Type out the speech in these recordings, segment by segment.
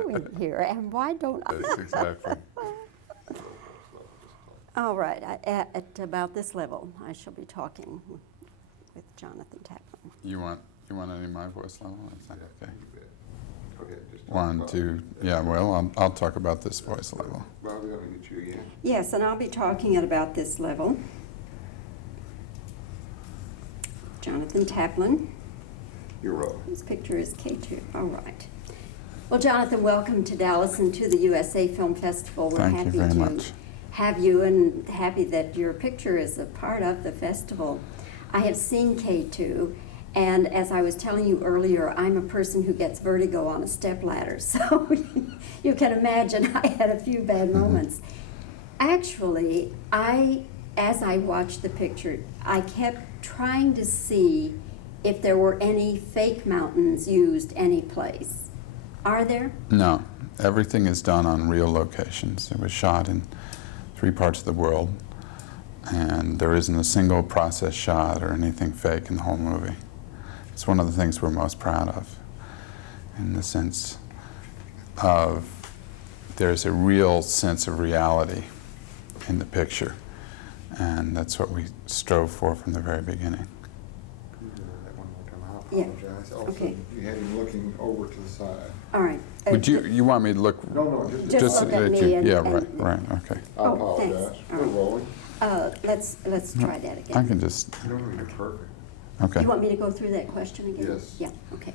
doing here, and why don't I? Yes, exactly. All right, at about this level, I shall be talking with Jonathan Taplan. You want any of my voice level? Is that okay? Go ahead, just talk 1, about 2. it. Yeah. Well, I'll talk about this voice level. Bobbie, let me get you again. Yes, and I'll be talking at about this level. Jonathan Taplan. Your role. His picture is K2. All right. Well, Jonathan, welcome to Dallas and to the USA Film Festival. We're Thank you happy very to much. have you and happy that your picture is a part of the festival. I have seen K2, and as I was telling you earlier, I'm a person who gets vertigo on a stepladder, so you can imagine I had a few bad moments. Actually, as I watched the picture, I kept trying to see if there were any fake mountains used any place. Are there? No, everything is done on real locations. It was shot in 3 parts of the world, and there isn't a single process shot or anything fake in the whole movie. It's one of the things we're most proud of, in the sense of there's a real sense of reality in the picture, and that's what we strove for from the very beginning. Can you do that one more time? I Yeah. apologize. Also, Okay. you had him looking over to the side. All right. Would you want me to look? No, Just look at me you. and- Yeah, and- right, okay. I Oh, apologize. thanks. We're All right. rolling. Let's try that again. I can just, No, you're perfect. okay. You want me to go through that question again? Yes. Yeah, okay.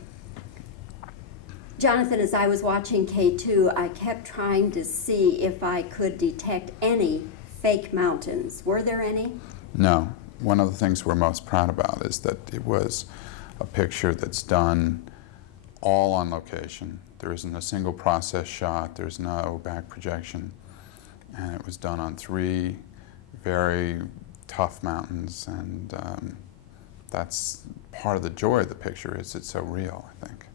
Jonathan, as I was watching K2, I kept trying to see if I could detect any fake mountains. Were there any? No. One of the things we're most proud about is that it was a picture that's done all on location. There isn't a single process shot. There's no back projection. And it was done on 3 very tough mountains. And that's part of the joy of the picture, is it's so real, I think.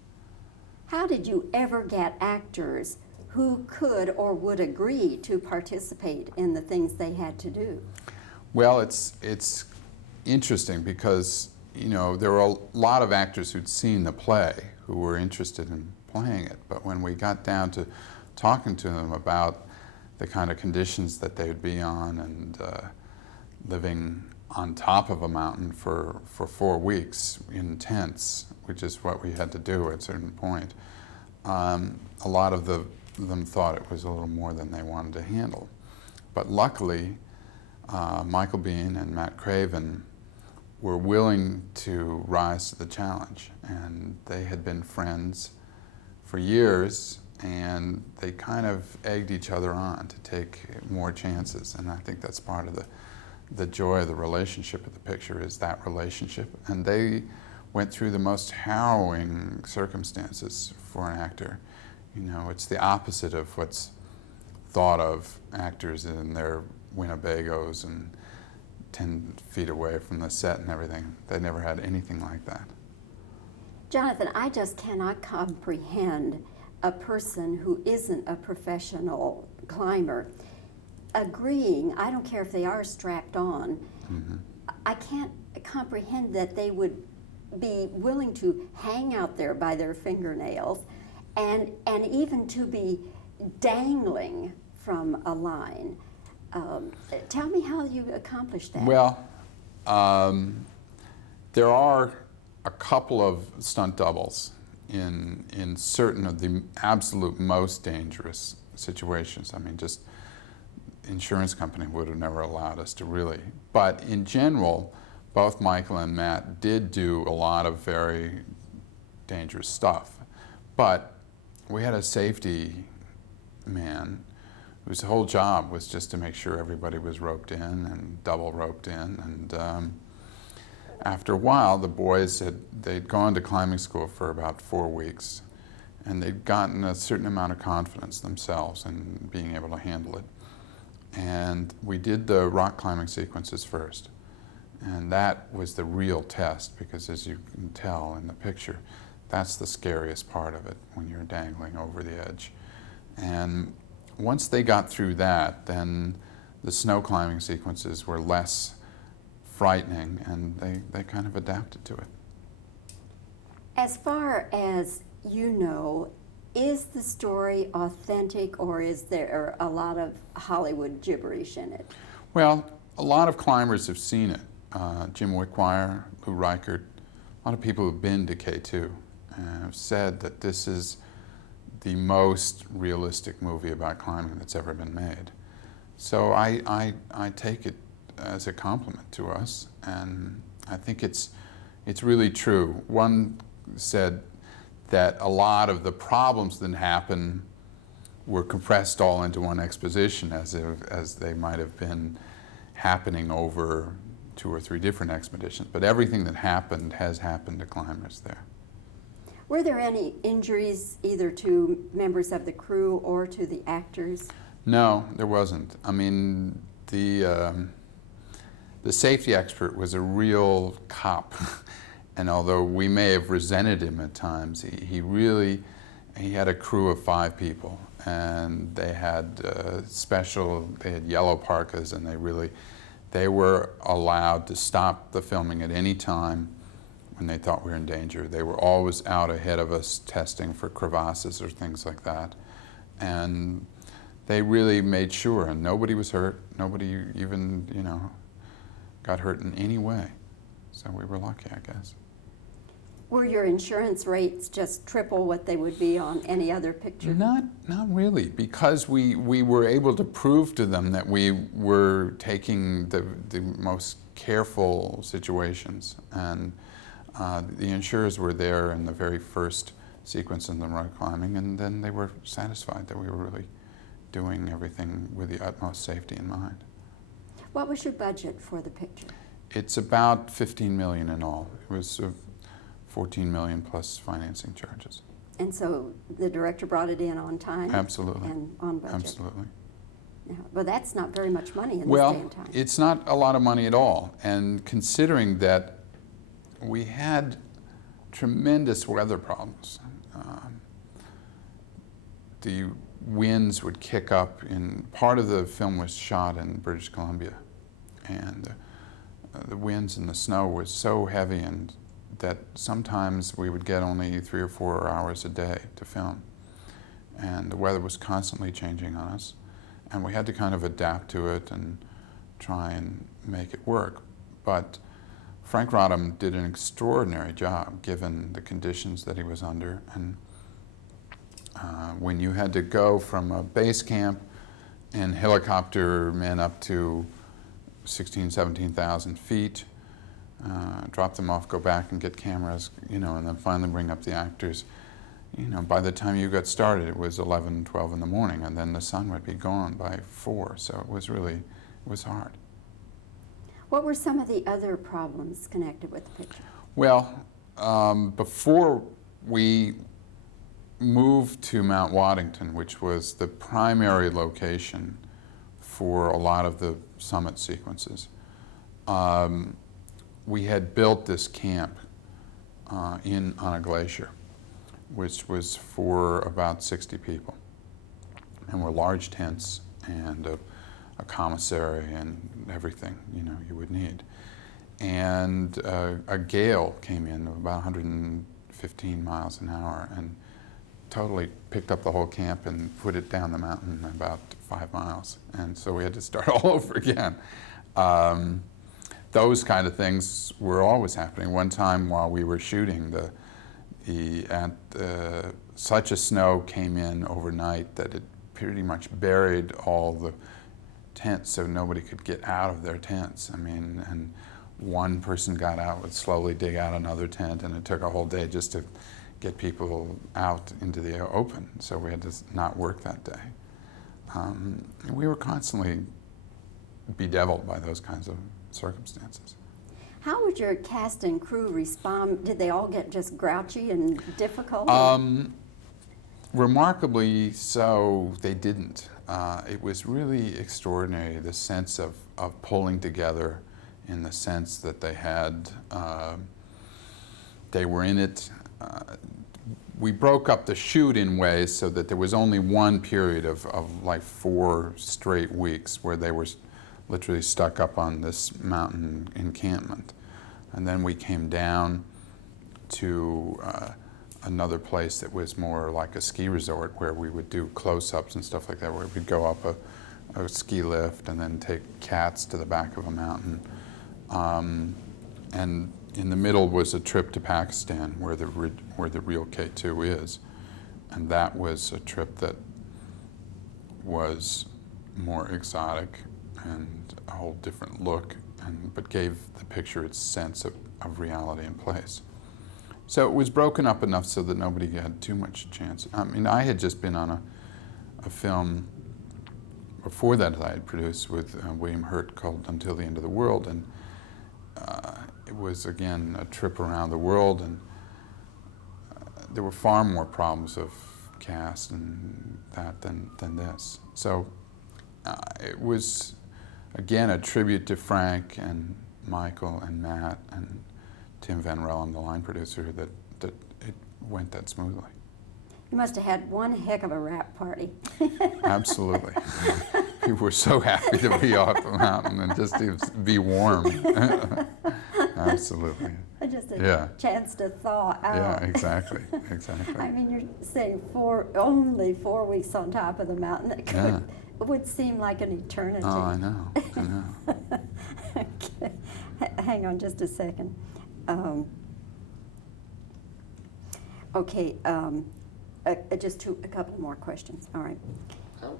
How did you ever get actors who could or would agree to participate in the things they had to do? Well, it's interesting because, you know, there were a lot of actors who'd seen the play who were interested in playing it. But when we got down to talking to them about the kind of conditions that they would be on and living on top of a mountain for 4 weeks in tents, which is what we had to do at a certain point, a lot of them thought it was a little more than they wanted to handle. But luckily, Michael Biehn and Matt Craven were willing to rise to the challenge, and they had been friends for years, and they kind of egged each other on to take more chances, and I think that's part of the joy of the relationship of the picture, is that relationship. And they went through the most harrowing circumstances for an actor. You know, it's the opposite of what's thought of actors in their Winnebagos and 10 feet away from the set and everything. They never had anything like that. Jonathan, I just cannot comprehend a person who isn't a professional climber agreeing, I don't care if they are strapped on, I can't comprehend that they would be willing to hang out there by their fingernails and even to be dangling from a line. Tell me how you accomplished that. Well, there are a couple of stunt doubles in certain of the absolute most dangerous situations. I mean, just insurance company would have never allowed us to really. But in general, both Michael and Matt did do a lot of very dangerous stuff. But we had a safety man whose whole job was just to make sure everybody was roped in and double roped in. And after a while, the boys they'd gone to climbing school for about 4 weeks, and they'd gotten a certain amount of confidence themselves in being able to handle it. And we did the rock climbing sequences first. And that was the real test, because as you can tell in the picture, that's the scariest part of it, when you're dangling over the edge. And once they got through that, then the snow climbing sequences were less frightening, and they kind of adapted to it. As far as you know, Is the story authentic, or is there a lot of Hollywood gibberish in it? Well, a lot of climbers have seen it. Jim Wickwire, Lou Reichert, a lot of people who've been to K2 have said that this is the most realistic movie about climbing that's ever been made. So I take it as a compliment to us, and I think it's really true. One said that a lot of the problems that happen were compressed all into one exposition, as they might have been happening over 2 or 3 different expeditions. But everything that happened has happened to climbers there. Were there any injuries either to members of the crew or to the actors? No, there wasn't. I mean, the safety expert was a real cop. And although we may have resented him at times, he had a crew of 5 people, and they had they had yellow parkas, and they were allowed to stop the filming at any time when they thought we were in danger. They were always out ahead of us testing for crevasses or things like that. And they really made sure, and nobody was hurt. Nobody even, got hurt in any way. So we were lucky, I guess. Were your insurance rates just triple what they would be on any other picture? Not really, because we were able to prove to them that we were taking the most careful situations, and the insurers were there in the very first sequence in the rock climbing, and then they were satisfied that we were really doing everything with the utmost safety in mind. What was your budget for the picture? It's about $15 million in all. It was $14 million plus financing charges. And so the director brought it in on time? Absolutely. And on budget? Absolutely. Yeah. Well, that's not very much money in this Well, day and time. it's not a lot of money at all. And considering that we had tremendous weather problems, the winds would kick up part of the film was shot in British Columbia, and the winds and the snow was so heavy and that sometimes we would get only 3 or 4 hours a day to film. And the weather was constantly changing on us, and we had to kind of adapt to it and try and make it work. But Frank Rodham did an extraordinary job given the conditions that he was under. And when you had to go from a base camp and helicopter men up to 16,000, 17,000 feet, drop them off, go back and get cameras, and then finally bring up the actors. By the time you got started, it was 11, 12 in the morning, and then the sun would be gone by 4, so it was hard. What were some of the other problems connected with the picture? Well, before we moved to Mount Waddington, which was the primary location for a lot of the summit sequences, we had built this camp on a glacier, which was for about 60 people, and were large tents and a commissary and everything you would need. And a gale came in of about 115 miles an hour and totally picked up the whole camp and put it down the mountain about 5 miles. And so we had to start all over again. Those kind of things were always happening. One time while we were shooting, such a snow came in overnight that it pretty much buried all the tents, so nobody could get out of their tents. And one person got out, would slowly dig out another tent, and it took a whole day just to get people out into the open. So we had to not work that day. We were constantly bedeviled by those kinds of circumstances. How would your cast and crew respond? Did they all get just grouchy and difficult? Remarkably so, they didn't. It was really extraordinary, the sense of pulling together, in the sense that they were in it. We broke up the shoot in ways so that there was only one period of like 4 straight weeks where they were literally stuck up on this mountain encampment. And then we came down to another place that was more like a ski resort where we would do close-ups and stuff like that, where we'd go up a ski lift and then take cats to the back of a mountain. And in the middle was a trip to Pakistan where the real K2 is. And that was a trip that was more exotic and a whole different look, but gave the picture its sense of reality and place. So it was broken up enough so that nobody had too much chance. I mean, I had just been on a film before that I had produced with William Hurt called Until the End of the World, and it was, again, a trip around the world, and there were far more problems of cast and that than this. So it was, again, a tribute to Frank and Michael and Matt and Tim Van Rellen, the line producer, that it went that smoothly. You must have had one heck of a wrap party. Absolutely. We were so happy to be off the mountain and just to be warm. Absolutely. Just a chance to thaw out. Yeah, exactly. I mean, you're saying only 4 weeks on top of the mountain. It would seem like an eternity. Oh, I know. Okay. Hang on just a second. Just a couple more questions. All right. I'm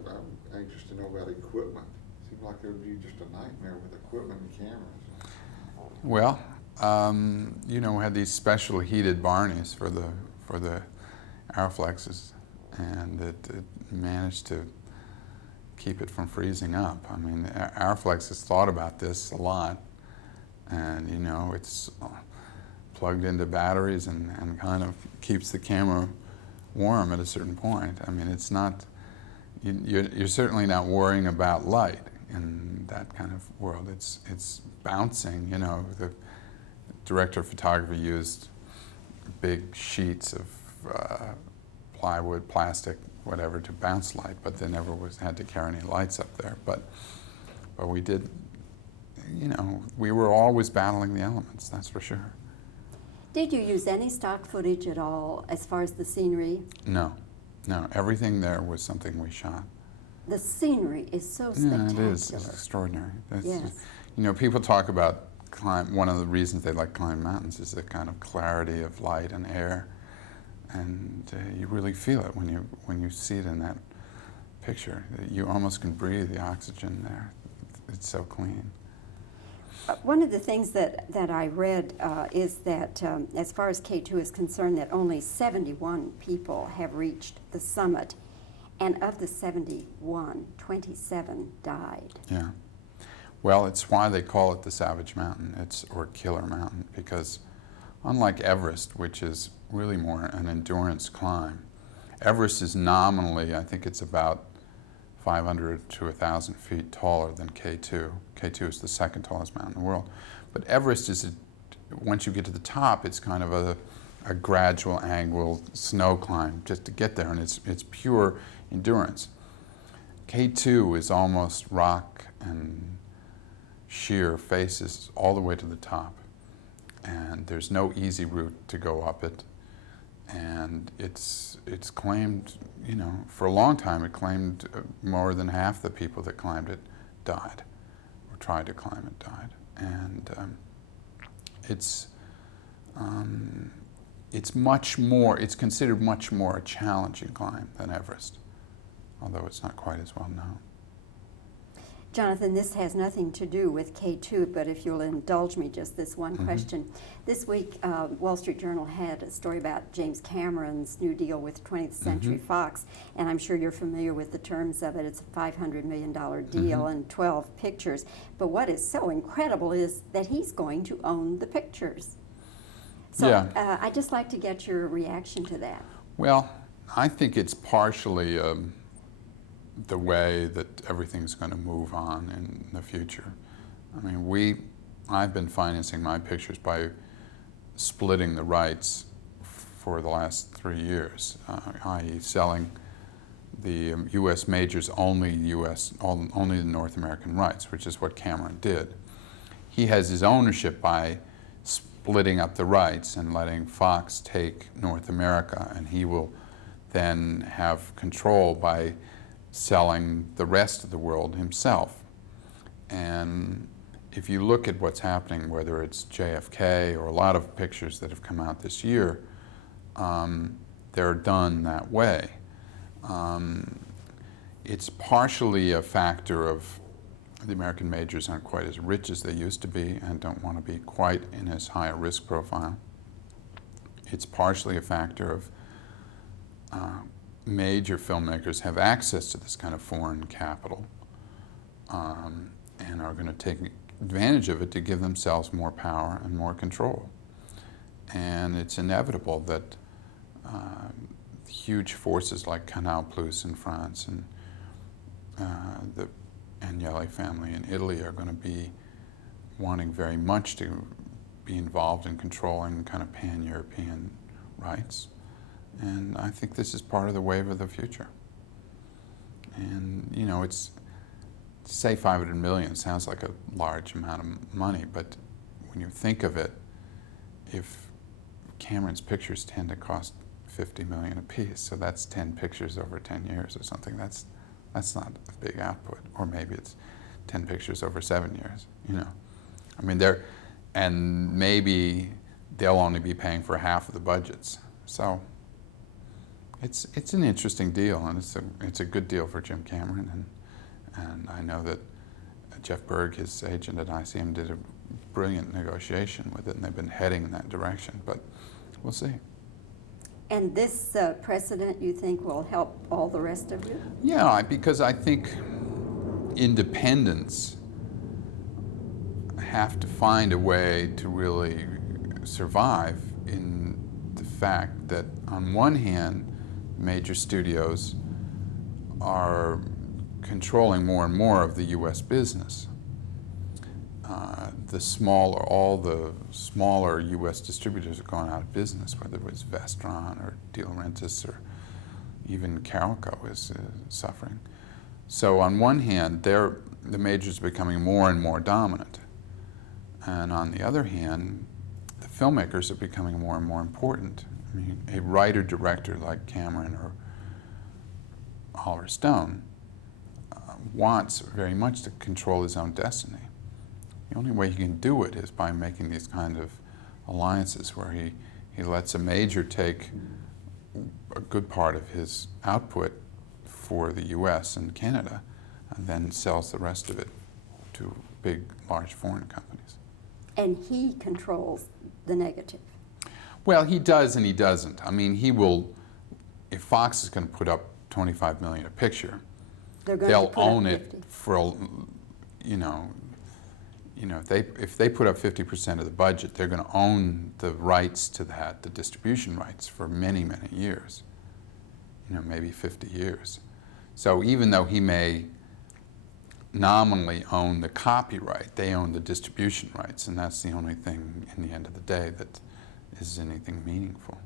anxious to know about equipment. Seems like there would be just a nightmare with equipment and cameras. Well, we had these special heated Barneys for the Ariflexes, and it managed to keep it from freezing up. I mean, Ariflex has thought about this a lot, and it's plugged into batteries and kind of keeps the camera warm at a certain point. I mean, it's not, you're certainly not worrying about light in that kind of world. It's bouncing, the director of photography used big sheets of plywood, plastic, whatever, to bounce light, but they never had to carry any lights up there. But we did, we were always battling the elements, that's for sure. Did you use any stock footage at all as far as the scenery? No. Everything there was something we shot. The scenery is so spectacular. Yeah, it is. It's extraordinary. Yes. People talk about one of the reasons they like climbing mountains is the kind of clarity of light and air, and you really feel it when you see it in that picture. You almost can breathe the oxygen there. It's so clean. One of the things that I read is that as far as K2 is concerned, that only 71 people have reached the summit, and of the 71, 27 died. Yeah. Well, it's why they call it the Savage Mountain, or Killer Mountain, because unlike Everest, which is really more an endurance climb, Everest is nominally, I think it's about 500 to 1,000 feet taller than K2. K2 is the second tallest mountain in the world. But Everest is, once you get to the top, it's kind of a gradual angle snow climb just to get there, and it's pure endurance. K2 is almost rock and sheer faces all the way to the top. And there's no easy route to go up it. And it's claimed, for a long time it claimed more than half the people that climbed it died, or tried to climb it died. And it's considered much more a challenging climb than Everest, although it's not quite as well known. Jonathan, this has nothing to do with K2, but if you'll indulge me just this one question. This week, Wall Street Journal had a story about James Cameron's new deal with 20th Century Fox, and I'm sure you're familiar with the terms of it. It's a $500 million deal and 12 pictures. But what is so incredible is that he's going to own the pictures. So I'd just like to get your reaction to that. Well, I think it's partially the way that everything's going to move on in the future. I mean, I've been financing my pictures by splitting the rights for the last 3 years, i.e. selling the U.S. majors only the North American rights, which is what Cameron did. He has his ownership by splitting up the rights and letting Fox take North America, and he will then have control by selling the rest of the world himself. And if you look at what's happening, whether it's JFK or a lot of pictures that have come out this year, they're done that way. It's partially a factor of the American majors aren't quite as rich as they used to be and don't want to be quite in as high a risk profile. It's partially a factor of major filmmakers have access to this kind of foreign capital and are going to take advantage of it to give themselves more power and more control. And it's inevitable that huge forces like Canal Plus in France and the Agnelli family in Italy are going to be wanting very much to be involved in controlling kind of pan-European rights. And I think this is part of the wave of the future. And, you know, it's, to say 500 million sounds like a large amount of money, but when you think of it, if Cameron's pictures tend to cost 50 million a piece, so that's 10 pictures over 10 years or something, that's not a big output. Or maybe it's 10 pictures over 7 years, you know. I mean, and maybe they'll only be paying for half of the budgets. So it's an interesting deal, and it's a good deal for Jim Cameron, and I know that Jeff Berg, his agent at ICM, did a brilliant negotiation with it, and they've been heading in that direction, but we'll see. And this precedent, you think, will help all the rest of you? Yeah, because I think independents have to find a way to really survive in the fact that, on one hand, major studios are controlling more and more of the U.S. business. All the smaller U.S. distributors are going out of business, whether it was Vestron or De Laurentiis or even Carolco is suffering. So on one hand, the majors are becoming more and more dominant. And on the other hand, the filmmakers are becoming more and more important. I mean, a writer-director like Cameron or Oliver Stone wants very much to control his own destiny. The only way he can do it is by making these kind of alliances where he lets a major take a good part of his output for the US and Canada and then sells the rest of it to big, large foreign companies. And he controls the negative. Well, he does and he doesn't. I mean, he will, if Fox is going to put up 25 million a picture, they'll own it for, you know, if they put up 50% of the budget, they're going to own the rights to that, the distribution rights, for many, many years. You know, maybe 50 years. So even though he may nominally own the copyright, they own the distribution rights, and that's the only thing, in the end of the day, that is anything meaningful.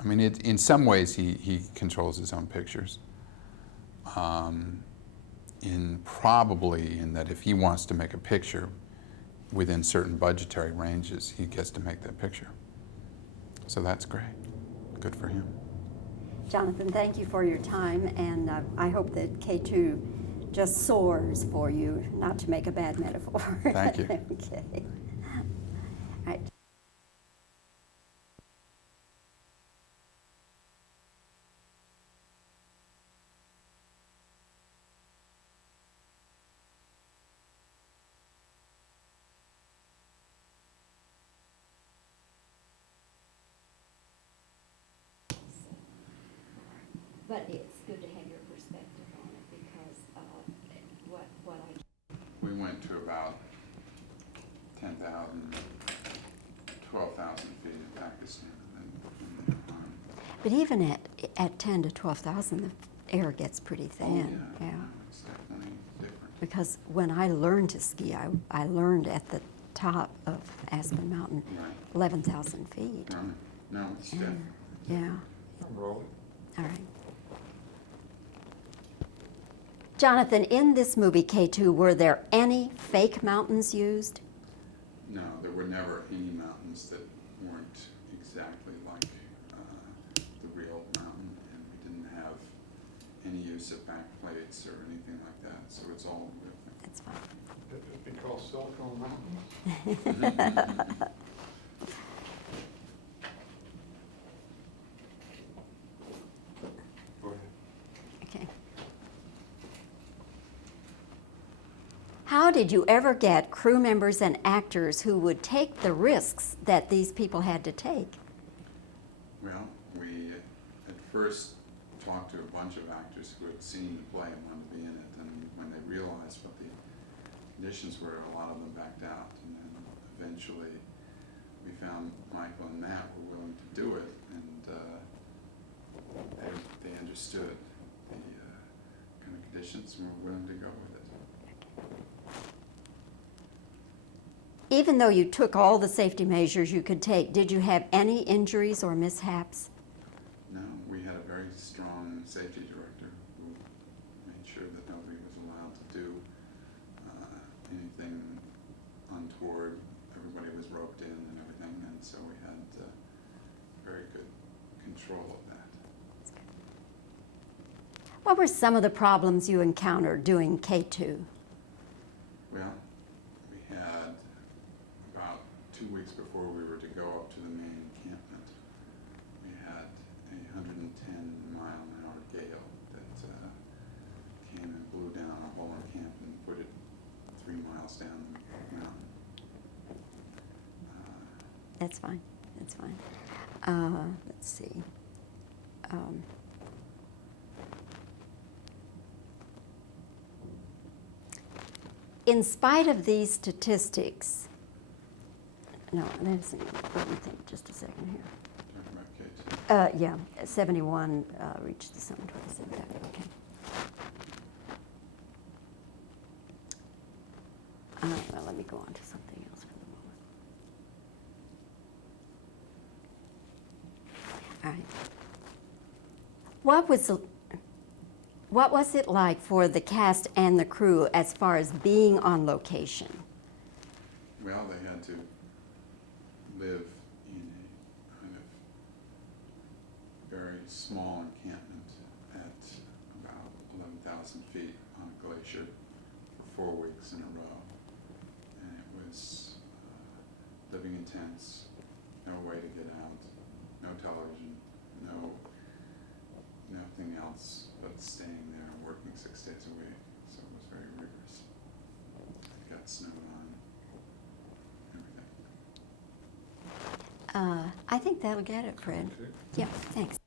I mean, in some ways, he controls his own pictures. Probably in that if he wants to make a picture within certain budgetary ranges, he gets to make that picture. So that's great. Good for him. Jonathan, thank you for your time, and I hope that K2 just soars for you, not to make a bad metaphor. Thank you. Okay. All right. But it's good to have your perspective on it because what I... We went to about 10,000, 12,000 feet in Pakistan. But even at 10 to 12,000, the air gets pretty thin. Oh, yeah. It's definitely different. Because when I learned to ski, I learned at the top of Aspen Mountain, Right. 11,000 feet. No, it's different. Yeah. Rolling. All right. Jonathan, in this movie, K2, were there any fake mountains used? No, there were never any mountains that weren't exactly like the real mountain, and we didn't have any use of back plates or anything like that, so it's all real. That's fine. Could it be called Silicon Mountain? Go ahead. Okay. How did you ever get crew members and actors who would take the risks that these people had to take? Well, we at first talked to a bunch of actors who had seen the play and wanted to be in it, and when they realized what the conditions were, a lot of them backed out, and then eventually we found Michael and Matt were willing to do it, and they understood the kind of conditions and were willing to go with it. Even though you took all the safety measures you could take, did you have any injuries or mishaps? No, we had a very strong safety director who made sure that nobody was allowed to do anything untoward. Everybody was roped in and everything, and so we had very good control of that. What were some of the problems you encountered doing K2? Well, we had about 2 weeks before we were to go up to the main encampment, we had a 110-mile-an-hour gale that came and blew down our whole encampment and put it 3 miles down the mountain. That's fine. That's fine. Let's see. In spite of these statistics, no, let me think just a second here. Talking about K2. Yeah, 71 reached the 727. Okay. Well, let me go on to something else for the moment. All right. What was it like for the cast and the crew as far as being on location? Well, they had to live in a kind of very small encampment at about 11,000 feet on a glacier for 4 weeks in a row. And it was living in tents, no way to get out, no television, nothing else but staying there and working 6 days a week. So it was very rigorous. It got snowed on, everything. I think that'll get it, Fred. Okay. Yeah, thanks.